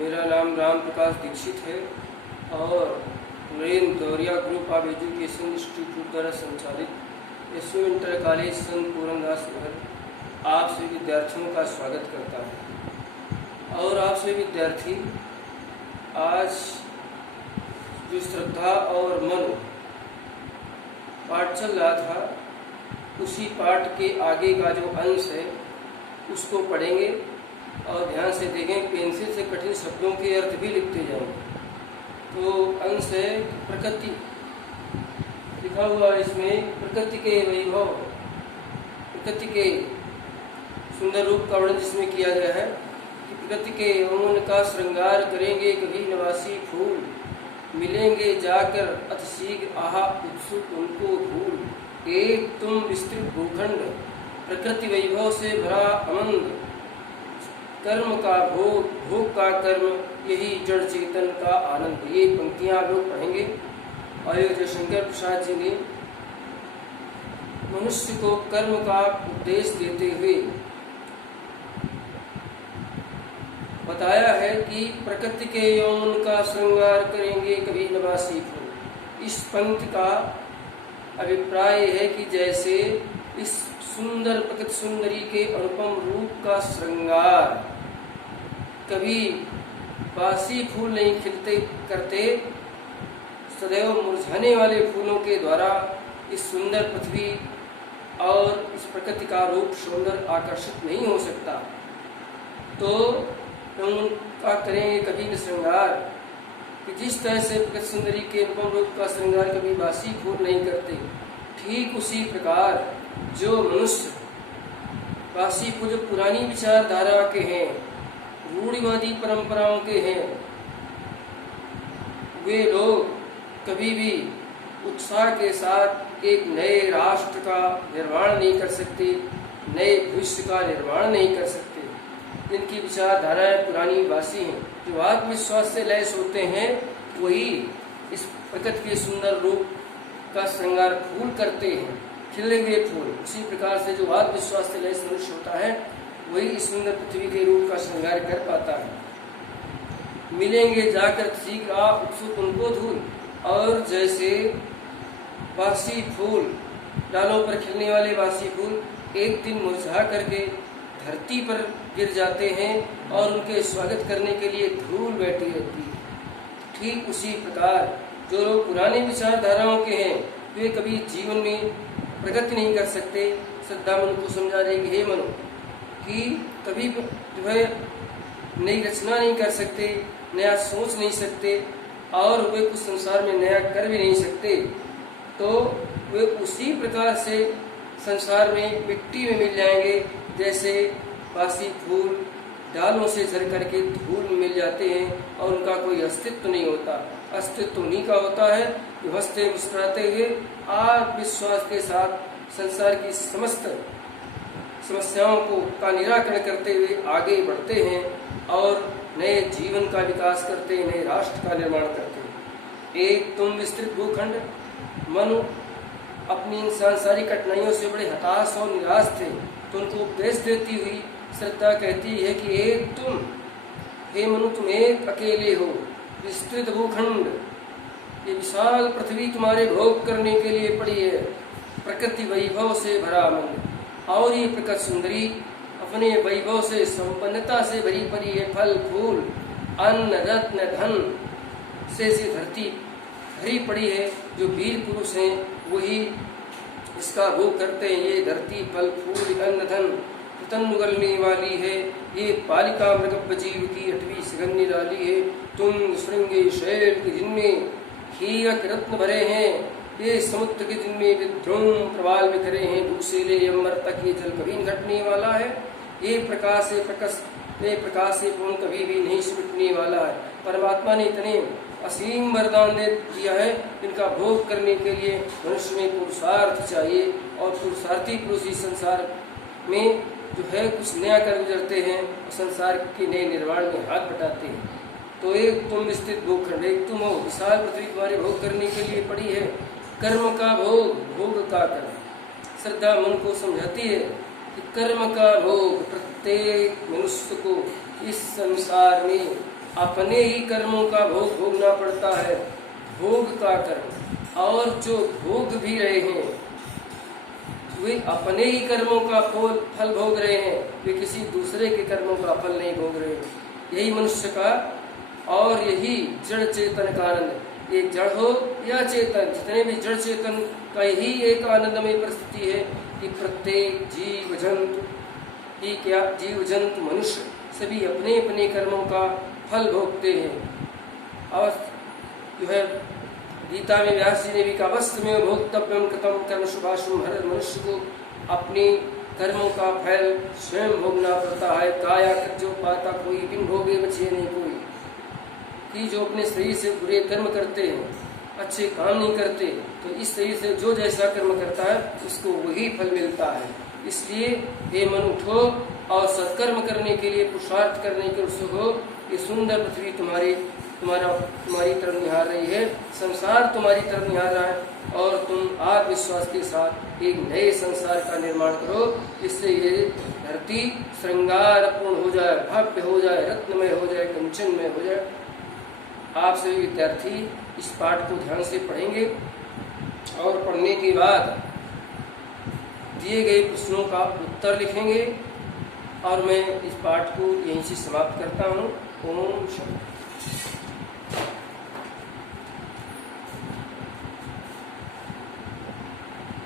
मेरा नाम राम प्रकाश दीक्षित है और नरेंद्र दौरिया ग्रुप ऑफ एजुकेशन इंस्टीट्यूट द्वारा संचालित एसयू इंटर कॉलेज संत पूरनदास नगर आप सभी विद्यार्थियों का स्वागत करता है। और आप सभी विद्यार्थी आज जो श्रद्धा और मन पाठ चल रहा था उसी पाठ के आगे का जो अंश है उसको पढ़ेंगे और ध्यान से देखें। पेंसिल से कठिन शब्दों के अर्थ भी लिखते जाएंगे। तो अंश है प्रकृति, लिखा हुआ इसमें प्रकृति के वैभव, प्रकृति के सुंदर रूप का वर्णन जिसमें किया गया है कि प्रकृति के यौवन का श्रृंगार करेंगे कभी नवासी फूल, मिलेंगे जाकर अति शीघ्र आहा उत्सुक उनको भूल। एक तुम विस्तृत भूखंड, प्रकृति वैभव से भरा अमंग, कर्म का भोग, भोग का कर्म, यही जड़ चेतन का आनंद। ये पंक्तियां आप लोग पढ़ेंगे। आयोजक शंकर प्रसाद जी ने मनुष्य को कर्म का उपदेश देते हुए बताया है कि प्रकृति के यौवन का श्रृंगार करेंगे कभी नवासी फूल। इस पंक्ति का अभिप्राय है कि जैसे इस सुंदर प्रकृति सुंदरी के अनुपम रूप का श्रृंगार कभी बासी फूल नहीं खिलते करते, सदैव मुरझाने वाले फूलों के द्वारा इस सुंदर पृथ्वी और इस प्रकृति का रूप सुंदर आकर्षित नहीं हो सकता। तो हम उनका करेंगे कभी श्रृंगार कि जिस तरह से प्रकृति सुंदरी के अनुपम रूप का श्रृंगार कभी बासी फूल नहीं करते, ठीक उसी प्रकार जो मनुष्य बासी फूल, जो पुरानी विचारधारा के हैं, रूढ़िवादी परंपराओं के हैं, वे लोग कभी भी उत्साह के साथ एक नए राष्ट्र का निर्माण नहीं कर सकते, नए भविष्य का निर्माण नहीं कर सकते। जिनकी विचारधाराएं पुरानी बासी हैं, जो आत्मविश्वास से लैस होते हैं, वही इस प्रकृति के सुंदर रूप का श्रृंगार फूल करते हैं, खिले हुए फूल। उसी प्रकार से जो आत्मविश्वास से लैस मनुष्य होता है वही इस सुंदर पृथ्वी के रूप का श्रृंगार कर पाता है। मिलेंगे जाकर शीघ्र आ उत्सुक उनको धूल। और जैसे बासी फूल, डालों पर खिलने वाले बासी फूल एक दिन मुरझा करके धरती पर गिर जाते हैं और उनके स्वागत करने के लिए धूल बैठी रहती है, ठीक उसी प्रकार जो लोग पुरानी विचारधाराओं के हैं वे कभी जीवन में प्रगति नहीं कर सकते। श्रद्धा मन को समझा रहे कि हे मनो, कि कभी जो है नई रचना नहीं कर सकते, नया सोच नहीं सकते और वे कुछ संसार में नया कर भी नहीं सकते। तो वे उसी प्रकार से संसार में मिट्टी में मिल जाएंगे जैसे बासी फूल डालों से झड़ करके धूल में मिल जाते हैं और उनका कोई अस्तित्व नहीं होता। अस्तित्व उन्हीं का होता है जो हंसते मुस्कुराते हुए आत्मविश्वास के साथ संसार की समस्त समस्याओं का निराकरण करते हुए आगे बढ़ते हैं और नए जीवन का विकास करते हैं, नए राष्ट्र का निर्माण करते हैं। एक तुम विस्तृत भूखंड, मनु अपनी इन सांसारिक कठिनाइयों से बड़े हताश और निराश थे, तो उनको उपदेश देती हुई श्रद्धा कहती है कि एक तुम, हे मनु, तुम एक अकेले हो, विस्तृत भूखंड, ये विशाल पृथ्वी तुम्हारे भोग करने के लिए पड़ी है, प्रकृति वैभव से भरा मन। और ये प्रकृति सुंदरी अपने वैभव से, संपन्नता से भरी पड़ी है, फल फूल अन्न रत्न धन से धरती भरी पड़ी है। जो वीर पुरुष हैं वही इसका भोग करते हैं। ये धरती फल फूल अन्न धन तन उगलने वाली है, ये बालिका मृगप जीव की 8वीं सुगंध निराली है। तुम श्रृंगे शैल के जिनमें हीरक रत्न भरे हैं, ये समुद्र के जिनमें विद्रोम प्रवाल बिखरे हैं, दूसरे अमर तक ये जल कभी घटने वाला है। ये प्रकाश से पूर्ण कभी भी नहीं सिमटने वाला है। परमात्मा ने इतने असीम वरदान दे दिया है, इनका भोग करने के लिए मनुष्य में पुरुषार्थ चाहिए और पुरुषार्थी पुरुष इस संसार में जो है कुछ नया कर गुजरते हैं और संसार के नए निर्माण में हाथ बटाते हैं। तो एक तुम विस्तृत भूखंड, एक तुम हो, विशाल पृथ्वी तुम्हारे भोग करने के लिए पड़ी है। कर्म का भोग, भोग का कर्म। श्रद्धा मन को समझाती है कि कर्म का भोग प्रत्येक मनुष्य को इस संसार में अपने ही कर्मों का भोग भोगना पड़ता है, भोग का कर्म। और जो भोग भी रहे हैं वे अपने ही कर्मों का फल भोग रहे हैं, वे किसी दूसरे के कर्मों का फल नहीं भोग रहे हैं। यही मनुष्य का और यही जड़ चेतन का आनंद। ये जड़ हो या चेतन, जितने भी जड़ चेतन का यही एक आनंदमय परिस्थिति है कि प्रत्येक जीव जंतु ही क्या, जीव जंतु मनुष्य सभी अपने अपने कर्मों का फल भोगते हैं। और जो है गीता में व्यास जी ने भी कहा, अवश्य में भोक्तव्यम कृतम कर्म शुभाशुभ। हर मनुष्य को अपने कर्मों का फल स्वयं भोगना पड़ता है। काया जो पाता कोई बिन भोगे बचे नहीं कोई, कि जो अपने शरीर से बुरे कर्म करते हैं, अच्छे काम नहीं करते, तो इस शरीर से जो जैसा कर्म करता है उसको वही फल मिलता है। इसलिए हे मन उठो और सत्कर्म करने के लिए पुरुषार्थ करने के उत्सुक हो। ये सुंदर पृथ्वी तुम्हारी तरफ निहार रही है, संसार तुम्हारी तरफ निहार रहा है, और तुम आत्मविश्वास के साथ एक नए संसार का निर्माण करो, जिससे ये धरती श्रृंगारपूर्ण हो जाए, भव्य हो जाए, रत्नमय हो जाए, कंचनमय हो जाए। आप सभी विद्यार्थी इस पाठ को ध्यान से पढ़ेंगे और पढ़ने के बाद दिए गए प्रश्नों का उत्तर लिखेंगे। और मैं इस पाठ को यहीं से समाप्त करता हूँ। ओम शांति।